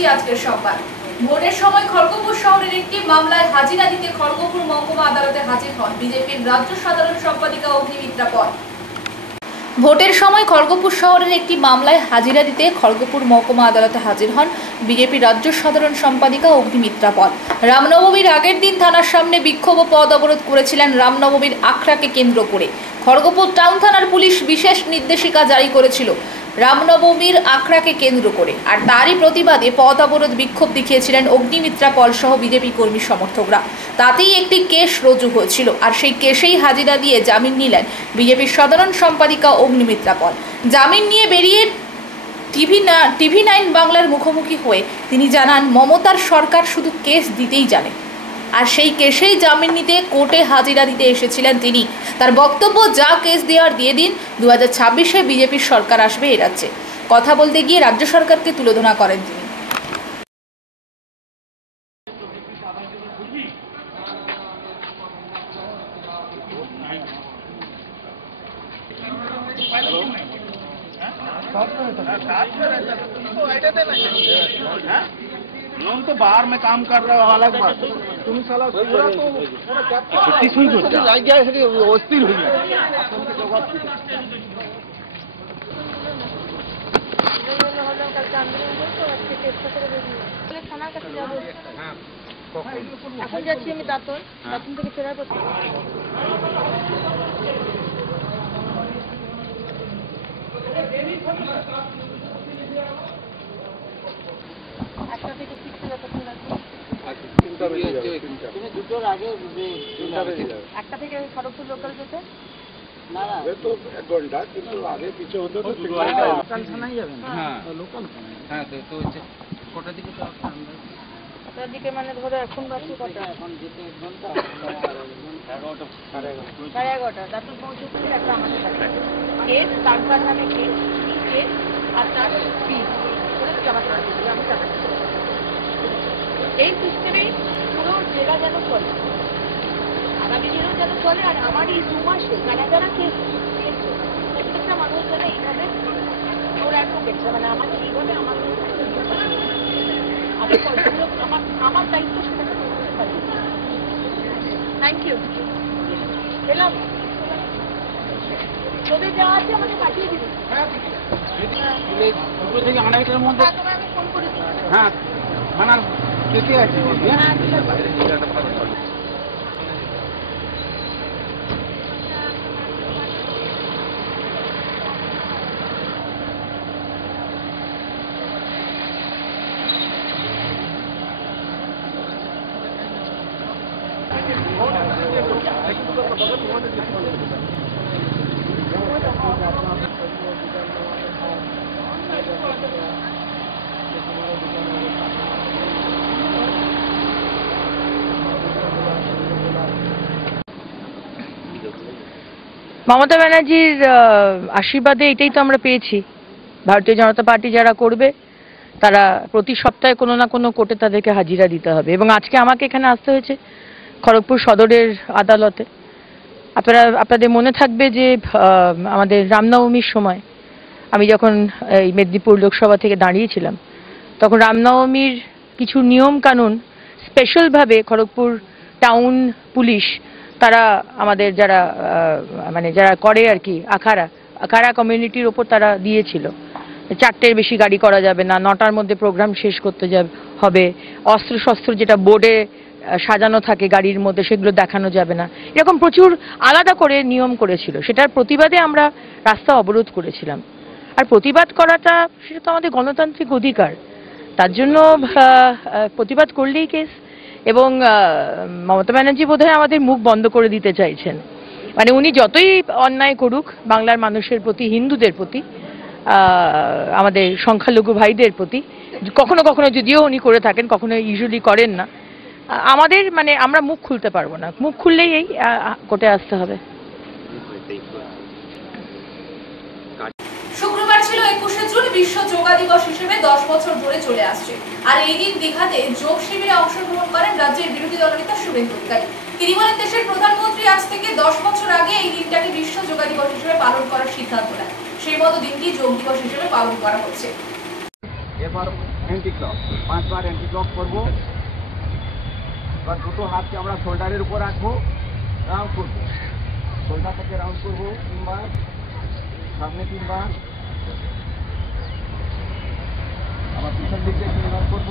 দেখছি আজকের সংবাদ। ভোটের সময় খড়গপুর শহরের একটি মামলায় হাজিরা দিতে খড়গপুর মহকুমা আদালতে হাজির হন বিজেপির রাজ্য সাধারণ সম্পাদিকা অগ্নিমিত্রা পল। ভোটের সময় খড়গপুর শহরের একটি মামলায় হাজিরা দিতে খড়গপুর মহকুমা আদালতে হাজির হন বিজেপির রাজ্য সাধারণ সম্পাদিকা অগ্নিমিত্রা পল। রামনবমীর আগের দিন থানার সামনে বিক্ষোভ ও পথ অবরোধ করেছিলেন রামনবমীর আখড়াকে কেন্দ্র করে। খড়গপুর টাউন থানার পুলিশ বিশেষ নির্দেশিকা জারি করেছিল রামনবমীর আখড়াকে কেন্দ্র করে, আর তারই প্রতিবাদে পথ অবরোধ বিক্ষোভ দেখিয়েছিলেন অগ্নিমিত্রা পল সহ বিজেপি কর্মী সমর্থকরা। তাতেই একটি কেস রুজু হয়েছিল, আর সেই কেসেই হাজিরা দিয়ে জামিন নিলেন বিজেপির সাধারণ সম্পাদিকা অগ্নিমিত্রা পল। জামিন নিয়ে বেরিয়ে টিভি9 বাংলার মুখোমুখি হয়ে তিনি জানান, মমতার সরকার শুধু কেস দিতেই জানে, আর সেই কেসেই জামিন নিতে কোর্টে হাজিরা দিতে এসেছিলেন তিনি। তার বক্তব্য, যা কেস দেওয়ার দিয়ে দিন, 2026-এ বিজেপির সরকার আসবে এ রাজ্যে। কথা বলতে গিয়ে রাজ্য সরকারকে তুলোধনা করেন তিনি। लोन तो बाहर में काम कर रहा है, अलग बात। तुम साला पूरा तो छुट्टी सुई हो जा लग गया है, अस्थिर हो गया। এখন যাচ্ছি আমি দাঁতন থেকে ফেরার পথে। একটা থেকে খড়গপুর লোকাল যেতে না তো 1 ঘন্টা, কিন্তু আগে পিছে হতে তো লোকাল থানায় যাবেন। হ্যাঁ লোকাল থানায়। হ্যাঁ তো হচ্ছে কটার দিকে তো আমরা কটার দিকে মানে ধরো এখন বাকি কটা, এখন যেতে 1 ঘন্টা 11:30 দাঁতন পৌঁছতে একটা আমাদের কাছে কেস তারপর নামে কেস আর তার ফিস জমা করতে হবে। আমি টাকা এই সিস্টেমে পুরো জেলা যেন চলে, আগামী দিনেও যেন চলে। আর আমার এই 2 মাসে যারা যারা কেস প্রত্যেকটা মানুষ যেন এইভাবে ওরা একদম দেখছে, মানে আমাকে এইভাবে আমার দায়িত্ব সেটা করতে পারি। Thank you. এলাম তোদের যাওয়া আছে, আমাকে পাঠিয়ে দিবি। দুটো থেকে আড়াইটার মধ্যে আমি ফোন করে দিই। হ্যাঁ থানা যেতে আছে। মমতা ব্যানার্জির আশীর্বাদে এটাই তো আমরা পেয়েছি। ভারতীয় জনতা পার্টি যারা করবে তারা প্রতি সপ্তাহে কোনো না কোনো কোর্টে তাদেরকে হাজিরা দিতে হবে, এবং আজকে আমাকে এখানে আসতে হয়েছে খড়গপুর সদরের আদালতে। আপনাদের মনে থাকবে যে আমাদের রামনবমীর সময় আমি যখন এই মেদিনীপুর লোকসভা থেকে দাঁড়িয়েছিলাম, তখন রামনবমীর কিছু নিয়ম কানুন স্পেশালভাবে খড়গপুর টাউন পুলিশ তারা আমাদের যারা মানে যারা করে আর কি আখাড়া কমিউনিটির ওপর তারা দিয়েছিল। 4টের বেশি গাড়ি করা যাবে না, 9টার মধ্যে প্রোগ্রাম শেষ করতে হবে, অস্ত্র যেটা বোর্ডে সাজানো থাকে গাড়ির মধ্যে সেগুলো দেখানো যাবে না, এরকম প্রচুর আলাদা করে নিয়ম করেছিল। সেটার প্রতিবাদে আমরা রাস্তা অবরোধ করেছিলাম। আর প্রতিবাদ করাটা সেটা তো আমাদের গণতান্ত্রিক অধিকার, তার জন্য প্রতিবাদ করলেই কেস। এবং মমতা ব্যানার্জি বোধহয় আমাদের মুখ বন্ধ করে দিতে চাইছেন। মানে উনি যতই অন্যায় করুক বাংলার মানুষের প্রতি, হিন্দুদের প্রতি, আমাদের সংখ্যালঘু ভাইদের প্রতি, কখনো কখনো যদিও উনি করে থাকেন, কখনো ইউজুয়ালি করেন না, আমাদের মানে আমরা মুখ খুলতে পারবো না। মুখ খুললেই এই কোর্টে আসতে হবে। শুক্রবার ছিল 21শে জুন, বিশ্ব যোগা দিবস হিসেবে 10 বছর ধরে চলে আসছে। আর এই দিন দীঘাতে যোগ শিবিরে অংশগ্রহণ করেন রাজ্যের বিরোধী দলনেতা শুভেন্দু অধিকারী। তিনি বলেন, দেশের প্রধানমন্ত্রী আজ থেকে 10 বছর আগে এই দিনটাকে বিশ্ব যোগা দিবস হিসেবে পালন করার সিদ্ধান্ত নেন। সেই মতো দিনটি যোগ দিবস হিসেবে পালন করা হচ্ছে। एंटी क्लॉक 5 बार एंटी क्लॉक করব। এবার দুটো হাতকে আমরা শোল্ডারের উপর রাখবো, রাউন্ড করব, শোল্ডারটাকে রাউন্ড করব 3 বার, সামনে 3 বার, আবার পিছন দিকে 3 বার করব।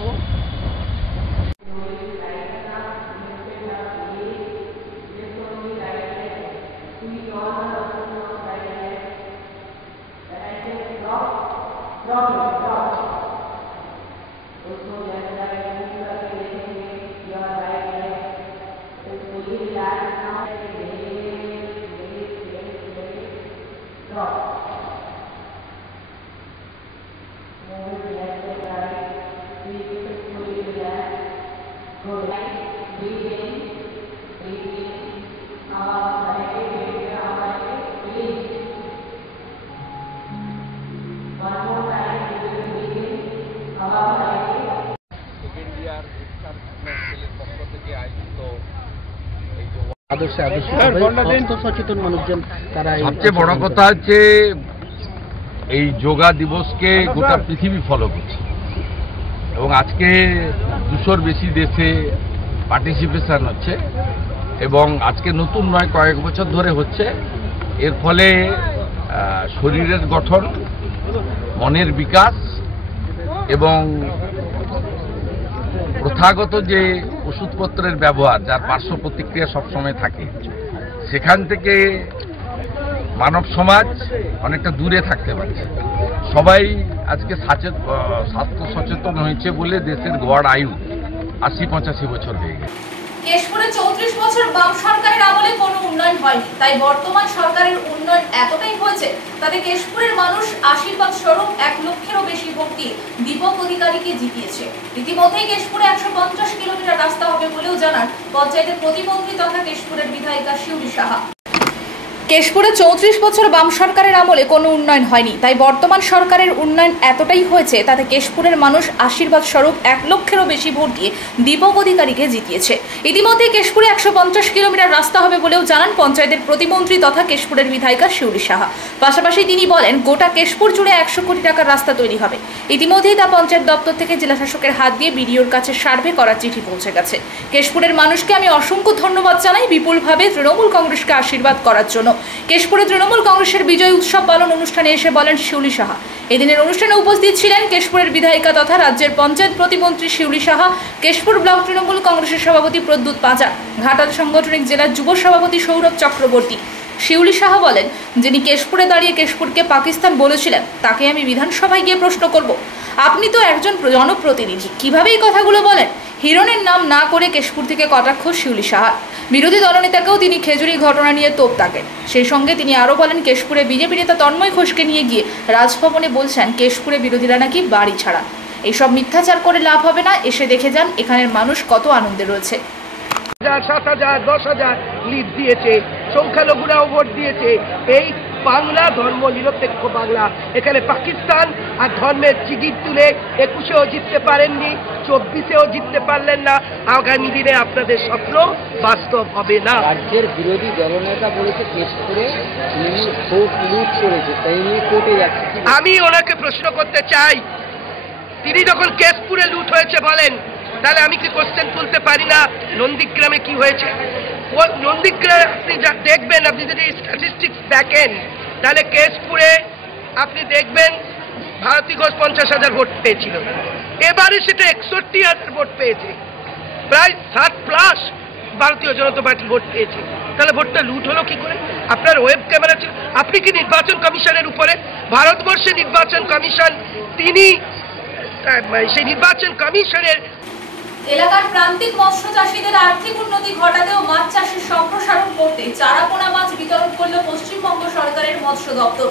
সচেতন মানুষজন তারা সবচেয়ে বড় কথা হচ্ছে এই যোগা দিবসকে গোটা পৃথিবী ফলো করছে এবং আজকে 200-র বেশি দেশে পার্টিসিপেশন হচ্ছে এবং আজকে নতুন নয়, কয়েক বছর ধরে হচ্ছে। এর ফলে শরীরের গঠন, মনের বিকাশ এবং প্রথাগত যে ওষুধপত্রের ব্যবহার, যার পার্শ্ব প্রতিক্রিয়া সবসময় থাকে, সেখান থেকে মানব সমাজ অনেকটা দূরে থাকতে পারছে। সবাই আজকে স্বাস্থ্য সচেতন হয়েছে বলে দেশের গড় আয়ু 80-85 বছর হয়ে গেছে। কেশপুরে 34 বছর বাম সরকারের আমলে কোনো উন্নয়ন হয়নি, তাই বর্তমান সরকারের উন্নয়ন এতটাই হয়েছে তাতে কেশপুরের মানুষ আশীর্বাদ স্বরূপ 1 লক্ষেরও বেশি ভোট দিয়ে দীপক অধিকারীকে জিতিয়েছে। ইতিমধ্যেই কেশপুরে 150 কিলোমিটার রাস্তা হবে বলেও জানান পঞ্চায়েতের প্রতিমন্ত্রী তথা কেশপুরের বিধায়িকা শিউলি সাহা। কেশপুরে 34 বছর বাম সরকারের আমলে কোনো উন্নয়ন হয়নি, তাই বর্তমান সরকারের উন্নয়ন এতটাই হয়েছে তাতে কেশপুরের মানুষ আশীর্বাদ স্বরূপ 1 লক্ষেরও বেশি ভোট দিয়ে দীপক অধিকারীকে জিতিয়েছে। ইতিমধ্যে কেশপুরে 150 কিলোমিটার রাস্তা হবে বলেও জানান পঞ্চায়েতের প্রতিমন্ত্রী তথা কেশপুরের বিধায়িকা শিউলি সাহা। পাশাপাশি তিনি বলেন গোটা কেশপুর জুড়ে 100 কোটি টাকার রাস্তা তৈরি হবে। ইতিমধ্যেই তা পঞ্চায়েত দপ্তর থেকে জেলা শাসকের হাত দিয়ে বিডিওর কাছে সার্ভে করার চিঠি পৌঁছে গেছে। কেশপুরের মানুষকে আমি অসংখ্য ধন্যবাদ জানাই বিপুলভাবে তৃণমূল কংগ্রেসকে আশীর্বাদ করার জন্য। কেশপুরে তৃণমূল কংগ্রেসের বিজয় উৎসব পালন অনুষ্ঠানে এসে বলেন শিউলি সাহা। এদিনের অনুষ্ঠানে উপস্থিত ছিলেন কেশপুরের বিধায়িকা তথা রাজ্যের পঞ্চায়েত প্রতিমন্ত্রী শিউলি সাহা, কেশপুর ব্লক তৃণমূল কংগ্রেসের সভাপতি প্রদ্যুৎ পাঁজা, ঘাটাল সাংগঠনিক জেলার যুব সভাপতি সৌরভ চক্রবর্তী। শিউলি সাহা বলেন, যিনি কেশপুরে দাঁড়িয়ে কেশপুরকে পাকিস্তান বলেছিলেন তাকে আমি বিধানসভায় গিয়ে প্রশ্ন করব, আপনি তো একজন জনপ্রতিনিধি, কিভাবে এই কথাগুলো বলেন? হিরণের নাম না করে কেশপুর থেকে কটাক্ষ শিউলি সাহা। বিরোধী দলনেতাকেও তিনি খেজুরি ঘটনা নিয়ে তোপ দাগেন। সেই সঙ্গে তিনি আরও বলেন, কেশপুরে বিজেপি নেতা তন্ময় ঘোষকে নিয়ে গিয়ে রাজভবনে বলছেন কেশপুরে বিরোধীরা নাকি বাড়ি ছাড়া। এইসব মিথ্যাচার করে লাভ হবে না, এসে দেখে যান এখানের মানুষ কত আনন্দে রয়েছে। 7,000, 10,000 লিড দিয়েছে, সংখ্যালঘুরাও ভোট দিয়েছে। এই বাংলা ধর্ম নিরপেক্ষ বাংলা, এখানে পাকিস্তান আর ধর্মের চিগির তুলে 21-এও জিততে পারেননি, 24-এও জিততে পারলেন না। আগামী দিনে আপনাদের স্বপ্ন বাস্তব হবে না। রাজ্যের বিরোধী দলনেতা বলেছে কেশপুরে ভোট লুট করেছে, তাই নিয়ে কোর্টে যাচ্ছে। আমি ওনাকে প্রশ্ন করতে চাই, তিনি যখন কেশপুরে লুট হয়েছে বলেন, তাহলে আমি কি কোশ্চেন তুলতে পারি না নন্দীগ্রামে কি হয়েছে? নন্দীগ্রামে আপনি যা দেখবেন, আপনি যদি স্ট্যাটিস্টিক্স দেখেন, তাহলে কেশপুরে আপনি দেখবেন ভারতী ঘোষ 50,000 ভোট পেয়েছিল, এবারে সেটা 61,000 ভোট পেয়েছে, প্রায় 7+ ভারতীয় জনতা পার্টি ভোট পেয়েছে। তাহলে ভোটটা লুট হলো কি করে? আপনার ওয়েব ক্যামেরা ছিল, আপনি কি নির্বাচন কমিশনের উপরে, ভারতবর্ষের নির্বাচন কমিশন, তিনি সেই নির্বাচন কমিশনের এলাকার প্রান্তিক মৎস্য চাষীদের আর্থিক উন্নতি ঘটাতেও মাছ চাষের সম্প্রসারণ করতে চারাপোনা মাছ বিতরণ করল পশ্চিমবঙ্গ সরকারের মৎস্য দপ্তর।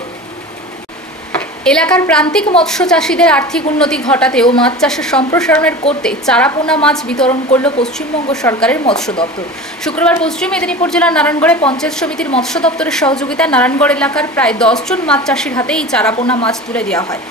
এলাকার প্রান্তিক মৎস্য চাষীদের আর্থিক উন্নতি ঘটাতে ও মাছ চাষের সম্প্রসারণের করতে চারাপোনা মাছ বিতরণ করল পশ্চিমবঙ্গ সরকারের মৎস্য দপ্তর। শুক্রবার পশ্চিম মেদিনীপুর জেলার নারায়ণগড়ে পঞ্চায়েত সমিতির মৎস্য দপ্তরের সহযোগিতায় নারায়ণগড় এলাকার প্রায় 10 জন মাছ চাষির হাতে এই চারাপোনা মাছ তুলে দেওয়া হয়।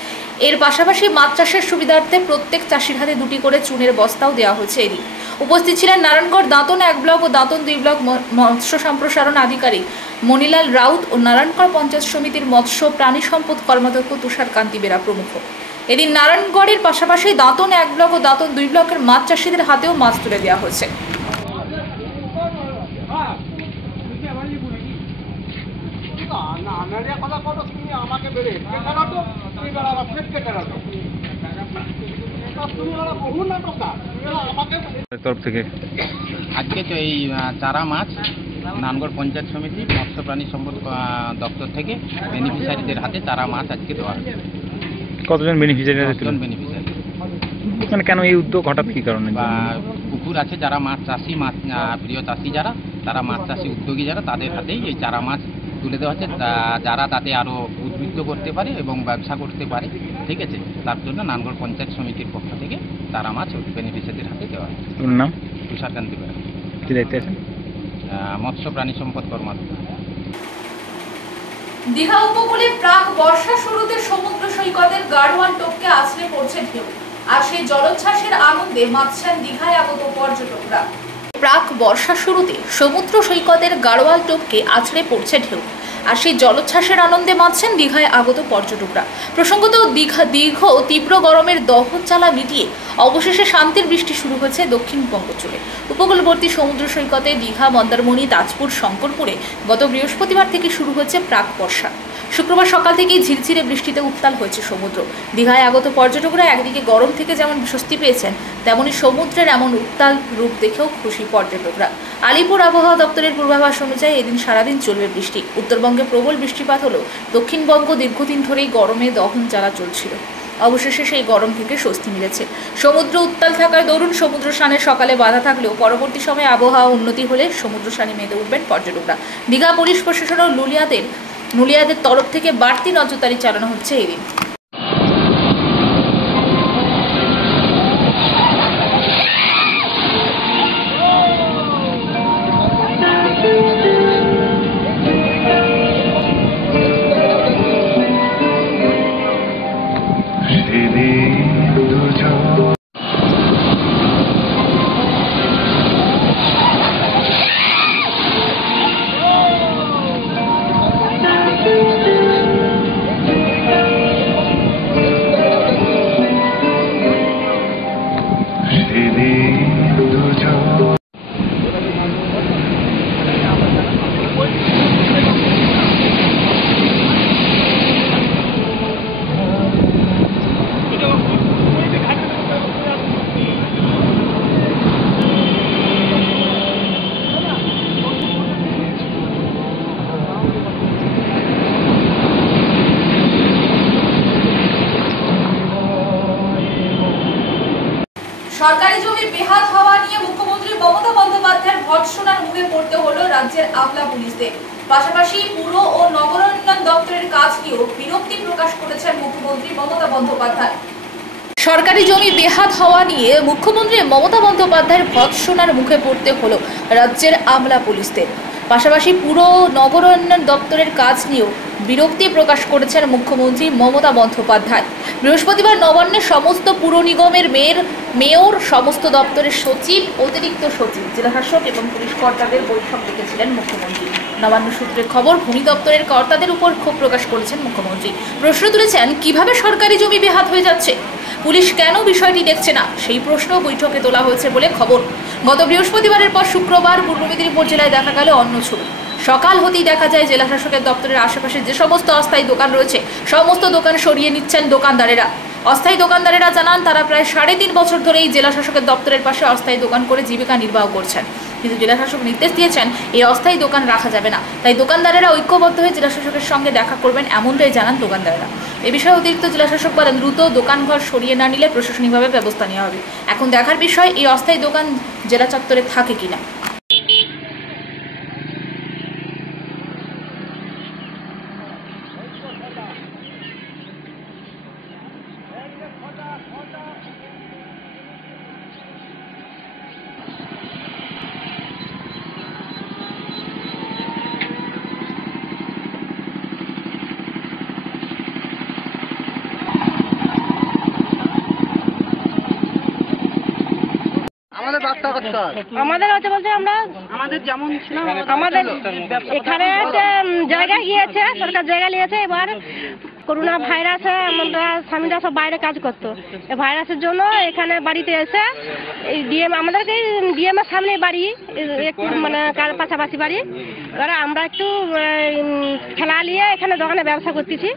এর পাশাপাশি মাছ চাষের সুবিধার্থে প্রত্যেক চাষির হাতে 2টি করে চুনের বস্তাও দেওয়া হয়েছে। এদিন উপস্থিত ছিলেন নারায়ণগড় দাঁতন 1 ব্লক ও দাঁতন 2 ব্লক মৎস্য সম্প্রসারণ আধিকারিক মনিলাল রাউত ও নারায়ণগড় পঞ্চায়েত সমিতির মৎস্য প্রাণী সম্পদ কর্মাধ্যক্ষ তুষার কান্তি বেরা প্রমুখ। এদিন নারায়ণগড়ের পাশাপাশি দাঁতন 1 ব্লক ও দাঁতন 2 ব্লকের মাছ চাষিদের হাতেও মাছ তুলে দেওয়া হয়েছে। তরফ থেকে আজকে তো এই চারা মাছ নারায়ণগড় পঞ্চায়েত সমিতি মৎস্য প্রাণী সম্পদ দপ্তর থেকে বেনিফিশিয়ারিদের হাতে চারা মাছ আজকে দেওয়া হয়েছে। কতজন বেনিফিশিয়ারি? বেনিফিশিয়ারি মানে কেন এই উদ্যোগ হঠাৎ কি কারণে? বা পুকুর আছে যারা মাছ চাষি, মাছ প্রিয় চাষি যারা, তারা মাছ চাষি উদ্যোগী যারা, তাদের হাতেই এই চারা মাছ তুলে দেওয়া হচ্ছে, যারা তাতে আরও উদ্বৃত্ত করতে পারে এবং ব্যবসা করতে পারে। ঠিক আছে, তার জন্য নারায়ণগড় পঞ্চায়েত সমিতির পক্ষ থেকে চারা মাছ বেনিফিশিয়ারিদের হাতে দেওয়া হয়েছে। ওর নাম? তুষারকান্তি বেরা। কি দায়িত্বে আছেন? মৎস্য প্রাণী সম্পদ কর্মাধিকারী। দীঘা উপকূলে প্রাক বর্ষা শুরুতে সমুদ্র সৈকতের গাড়োয়াল টোপকে আছড়ে পড়ছে ঢেউ, আর সেই জলোচ্ছ্বাসের আনন্দে মাতছেন দীঘায় আগত পর্যটকরা। প্রাক বর্ষা শুরুতে সমুদ্র সৈকতের গাড়োয়াল টোপকে আছড়ে পড়ছে ঢেউ, আর সেই জলোচ্ছ্বাসের আনন্দে মাতছেন দীঘায় আগত পর্যটকরা। প্রসঙ্গত দীর্ঘ তীব্র গরমের দহন জ্বালা মিটিয়ে অবশেষে শান্তির বৃষ্টি শুরু হয়েছে দক্ষিণবঙ্গ জুড়ে। উপকূলবর্তী সমুদ্র সৈকতে দীঘা, মন্দারমণি, তাজপুর, শঙ্করপুরে গত বৃহস্পতিবার থেকে শুরু হয়েছে প্রাক বর্ষা। শুক্রবার সকাল থেকেই ঝিরঝিরে বৃষ্টিতে উত্তাল হয়েছে সমুদ্র। দীঘায় আগত পর্যটকরা একদিকে গরম থেকে যেমন স্বস্তি পেয়েছেন, তেমনি সমুদ্রের এমন উত্তাল রূপ দেখেও খুশি পর্যটকরা। আলিপুর আবহাওয়া দপ্তরের পূর্বাভাস অনুযায়ী এদিন সারাদিন চলবে বৃষ্টি। উত্তরবঙ্গে প্রবল বৃষ্টিপাত হলেও দক্ষিণবঙ্গ দীর্ঘদিন ধরেই গরমে দহন জ্বালা চলছিল। অবশেষে সেই গরম থেকে স্বস্তি মিলেছে। সমুদ্র উত্তাল থাকার দরুন সমুদ্র স্নানে সকালে বাধা থাকলেও পরবর্তী সময়ে আবহাওয়া উন্নতি হলে সমুদ্র স্নানে মেতে উঠবেন পর্যটকরা। দীঘা পুলিশ প্রশাসন ও নুলিয়াদের তরফ থেকে বাড়তি নজরদারি চালানো হচ্ছে এদিন। সরকারি জমি বেহাত হওয়া নিয়ে মুখ্যমন্ত্রী মমতা বন্দ্যোপাধ্যায়ের ভৎসনার মুখে পড়তে হলো রাজ্যের আমলা পুলিশদের। পাশাপাশি পুর ও নগরোন্নয়ন দপ্তরের কাজ নিয়েও বিরক্তি প্রকাশ করেছেন মুখ্যমন্ত্রী মমতা বন্দ্যোপাধ্যায়। সরকারি জমি বেহাত হওয়া নিয়ে মুখ্যমন্ত্রী মমতা বন্দ্যোপাধ্যায়ের ভৎসনার মুখে পড়তে হলো রাজ্যের আমলা পুলিশদের। পাশাপাশি পুর ও নগরোন্নয়ন দপ্তরের কাজ নিয়েও বিরক্তি প্রকাশ করেছেন মুখ্যমন্ত্রী মমতা বন্দ্যোপাধ্যায়। বৃহস্পতিবার নবান্নের সমস্ত পুর নিগমের মেয়র, সমস্ত দপ্তরের সচিব, অতিরিক্ত সচিব, জেলাশাসক এবং পুলিশ কর্তাদের বৈঠক ডেকেছিলেন মুখ্যমন্ত্রী। নবান্ন সূত্রের খবর, ভূমি দপ্তরের কর্তাদের উপর ক্ষোভ প্রকাশ করেছেন মুখ্যমন্ত্রী। প্রশ্ন তুলেছেন, কিভাবে সরকারি জমি বেহাত হয়ে যাচ্ছে, পুলিশ কেন বিষয়টি দেখছে না, সেই প্রশ্ন বৈঠকে তোলা হয়েছে বলে খবর। গত বৃহস্পতিবারের পর শুক্রবার পূর্ব মেদিনীপুর জেলায় দেখা গেল অন্য ছবি। সকাল হতেই দেখা যায় জেলা শাসকের দপ্তরের আশেপাশে যে সমস্ত অস্থায়ী দোকান রয়েছে সমস্ত দোকান সরিয়ে নিচ্ছেন দোকানদারেরা। অস্থায়ী দোকানদারেরা জানান, তারা প্রায় 3.5 বছর ধরে এই জেলা শাসকের দপ্তরের পাশে অস্থায়ী দোকান করে জীবিকা নির্বাহ করছেন, কিন্তু জেলা শাসক নির্দেশ দিয়েছেন এই অস্থায়ী দোকান রাখা যাবে না। তাই দোকানদারেরা ঐক্যবদ্ধ হয়ে জেলা শাসকের সঙ্গে দেখা করবেন, এমনটাই জানান দোকানদারেরা। এ বিষয়ে অতিরিক্ত জেলা শাসক বলেন, দ্রুত দোকানঘর সরিয়ে না নিলে প্রশাসনিকভাবে ব্যবস্থা নেওয়া হবে। এখন দেখার বিষয় এই অস্থায়ী দোকান জেলা চত্বরে থাকে কিনা। আমাদের হচ্ছে বলতে আমরা আমাদের যেমন আমাদের এখানে জায়গা গিয়েছে, সরকার জায়গা নিয়েছে, এবার করোনা ভাইরাসে আমরা স্বামীরা সব বাইরে কাজ করতো। এই ভাইরাসের জন্য এখানে বাড়িতে এসে এই ডিএম আমাদেরকে ডিএম এর সামনে বাড়ি একটু মানে পাশাপাশি বাড়ি, এবার আমরা একটু খেলা নিয়ে এখানে দোকানে ব্যবসা করতেছি।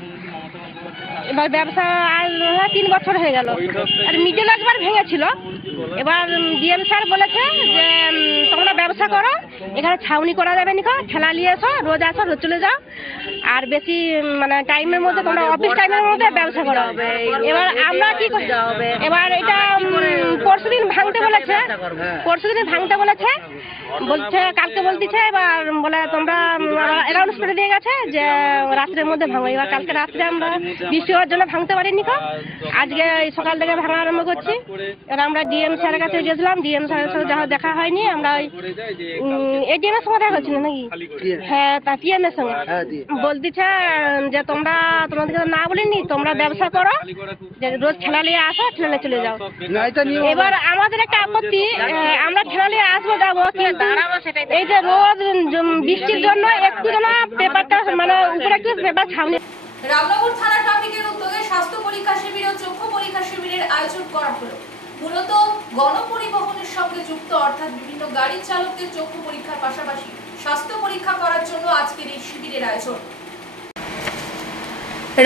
এবার ব্যবসা আজ 3 বছর হয়ে গেল। আর মিডল একবার ভেঙেছিল, এবার ডিএম স্যার বলেছে যে তোমরা ব্যবসা করো, এখানে ছাউনি করা যাবে না, ঠেলা নিয়ে এসো, রোজ আসো রোজ চলে যাও, আর বেশি মানে টাইমের মধ্যে তোমরা অফিস টাইমের মধ্যে ব্যবসা করো। এবার আমরা কি করতে হবে, এবার এটা পরশুদিন ভাঙতে বলেছে, বলছে কালকে বলতেছে, এবার বলে তোমরা অ্যানাউন্স করে দিয়ে গেছে যে রাত্রের মধ্যে ভাঙো। এবার কালকে রাত্রে আমরা বৃষ্টি হওয়ার জন্য ভাঙতে পারিনি, আজকে সকাল থেকে ভাঙা আরম্ভ করছি। এবার আমরা ডিএম স্যারের কাছে গেছিলাম, ডিএম স্যারের সাথে যা দেখা হয়নি, আমরা এডিএম এর সঙ্গে দেখা করছি নাকি, হ্যাঁ তা টিএম এর সঙ্গে বলতেছে যে তোমাদেরকে না বলিনি, তোমরা ব্যবসা করো, যে রোজ ঠেলা নিয়ে আসো, ঠেলা নিয়ে চলে যাও। এবার আমাদের একটা আপত্তি, আমরা ঠেলা নিয়ে আসবো যাবো, কিন্তু এই যে রোজ বৃষ্টির জন্য একটু যেন পেপারটা মানে উপরে একটু পেপার ছাউনি। রামনগর থানা ট্রাফিকের উদ্যোগে স্বাস্থ্য পরীক্ষা শিবির ও চক্ষু পরীক্ষা শিবিরের আয়োজন করা হলো। মূলত গণপরিবহনের সঙ্গে যুক্ত অর্থাৎ বিভিন্ন গাড়ির চালকদের চক্ষু পরীক্ষার পাশাপাশি স্বাস্থ্য পরীক্ষা করার জন্য আজকের এই শিবিরের আয়োজন।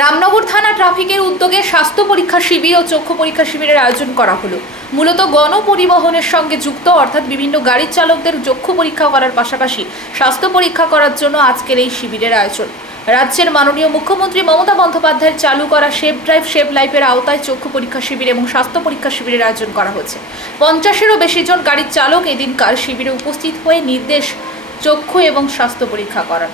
রামনগর থানা ট্রাফিকের উদ্যোগে স্বাস্থ্য পরীক্ষা শিবির ও চক্ষু পরীক্ষা শিবিরের আয়োজন করা হলো। মূলত গণপরিবহনের সঙ্গে যুক্ত অর্থাৎ বিভিন্ন গাড়ির চালকদের চক্ষু পরীক্ষা করার পাশাপাশি স্বাস্থ্য পরীক্ষা করার জন্য আজকের এই শিবিরের আয়োজন। রাজ্যের মাননীয় মুখ্যমন্ত্রী মমতা বন্দ্যোপাধ্যায়ের চালু করা সেভ ড্রাইভ সেভ লাইফের আওতায় চক্ষু পরীক্ষা শিবির এবং স্বাস্থ্য পরীক্ষা শিবিরের আয়োজন করা হয়েছে। 50-এরও বেশি জন গাড়ির চালক এদিনকার শিবিরে উপস্থিত হয়ে নির্দেশ চক্ষু এবং স্বাস্থ্য পরীক্ষা করান।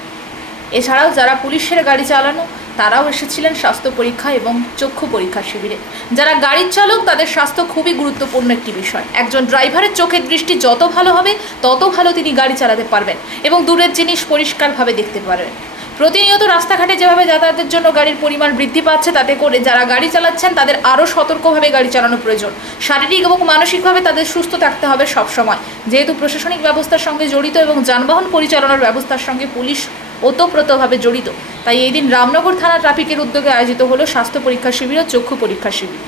এছাড়াও যারা পুলিশের গাড়ি চালানো তারাও এসেছিলেন স্বাস্থ্য পরীক্ষা এবং চক্ষু পরীক্ষা শিবিরে। যারা গাড়ির চালক তাদের স্বাস্থ্য খুবই গুরুত্বপূর্ণ একটি বিষয়। একজন ড্রাইভারের চোখের দৃষ্টি যত ভালো হবে তত ভালো তিনি গাড়ি চালাতে পারবেন এবং দূরের জিনিস পরিষ্কারভাবে দেখতে পারবেন। প্রতিনিয়ত রাস্তাঘাটে যেভাবে যাতায়াতের জন্য গাড়ির পরিমাণ বৃদ্ধি পাচ্ছে, তাতে করে যারা গাড়ি চালাচ্ছেন তাদের আরও সতর্কভাবে গাড়ি চালানো প্রয়োজন। শারীরিক এবং মানসিকভাবে তাদের সুস্থ থাকতে হবে সব সময়। যেহেতু প্রশাসনিক ব্যবস্থার সঙ্গে জড়িত এবং যানবাহন পরিচালনার ব্যবস্থার সঙ্গে পুলিশ ওতপ্রোতভাবে জড়িত, তাই এই দিন রামনগর থানা ট্রাফিকের উদ্যোগে আয়োজিত হলো স্বাস্থ্য পরীক্ষা শিবির ও চক্ষু পরীক্ষা শিবির।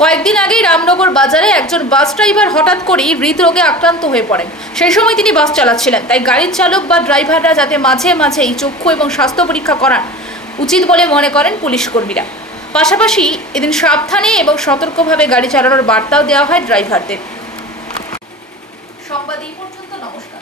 কয়েকদিন আগেই রামনগর বাজারে একজন বাস ড্রাইভার হঠাৎ করেই হৃদরোগে আক্রান্ত হয়ে পড়েন। সেই সময় তিনি বাস চালাচ্ছিলেন, তাই গাড়ির চালক বা ড্রাইভাররা যাতে মাঝে মাঝেই চক্ষু এবং স্বাস্থ্য পরীক্ষা করান উচিত বলে মনে করেন পুলিশ কর্মীরা। পাশাপাশি এদিন সাবধানে এবং সতর্কভাবে গাড়ি চালানোর বার্তাও দেওয়া হয় ড্রাইভারদের। সংবাদ এই পর্যন্ত, নমস্কার।